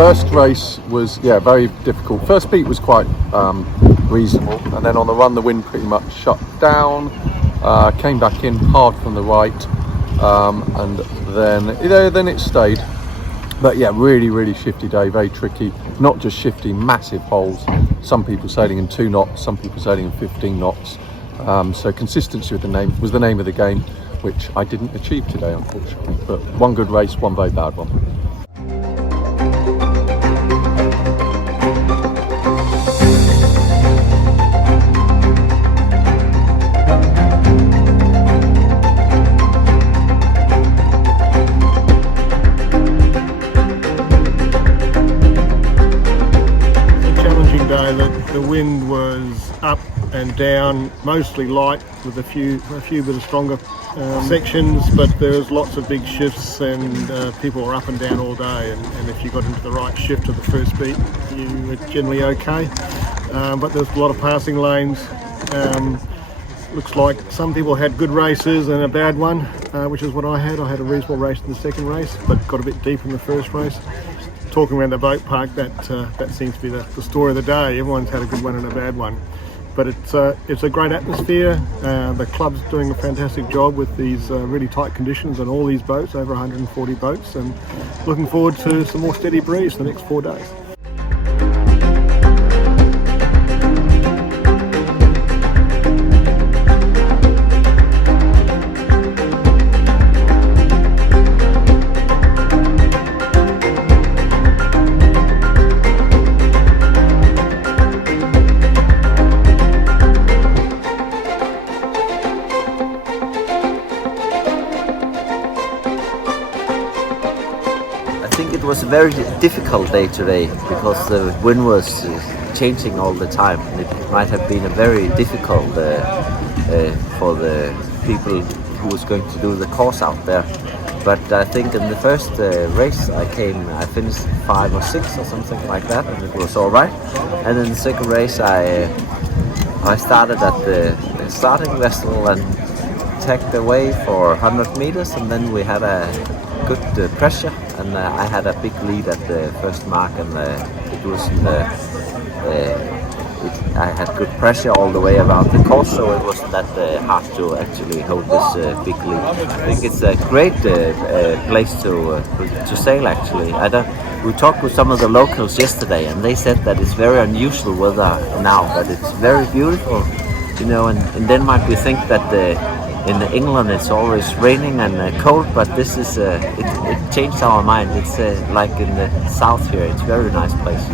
First race was very difficult. First beat was quite reasonable, and then on the run the wind pretty much shut down. Came back in hard from the right, and then it stayed. But yeah, really shifty day, very tricky. Not just shifty, massive holes. Some people sailing in 2 knots, some people sailing in 15 knots. So consistency was the name of the game, which I didn't achieve today, unfortunately. But one good race, one very bad one. The wind was up and down, mostly light with a few bit of stronger sections, but there was lots of big shifts and people were up and down all day, and if you got into the right shift of the first beat you were generally okay, but there was a lot of passing lanes. Looks like some people had good races and a bad one, which is what I had. I had a reasonable race in the second race but got a bit deep in the first race. Talking around the boat park, that seems to be the story of the day. Everyone's had a good one and a bad one, but it's a great atmosphere. The club's doing a fantastic job with these really tight conditions on all these boats, over 140 boats, and looking forward to some more steady breeze the next 4 days. It was a very difficult day today because the wind was changing all the time. It might have been a very difficult for the people who was going to do the course out there. But I think in the first race I finished 5 or 6 or something like that, and it was all right. And in the second race I started at the starting vessel and tacked away for 100 meters, and then we had a good pressure, and I had a big lead at the first mark, and it was I had good pressure all the way around the course, so it wasn't that hard to actually hold this big lead. I think it's a great place to sail actually. We talked with some of the locals yesterday, and they said that it's very unusual weather now, but it's very beautiful, you know. And in Denmark we think that in England it's always raining and cold, but this is it changed our mind. It's like in the south here. It's a very nice place.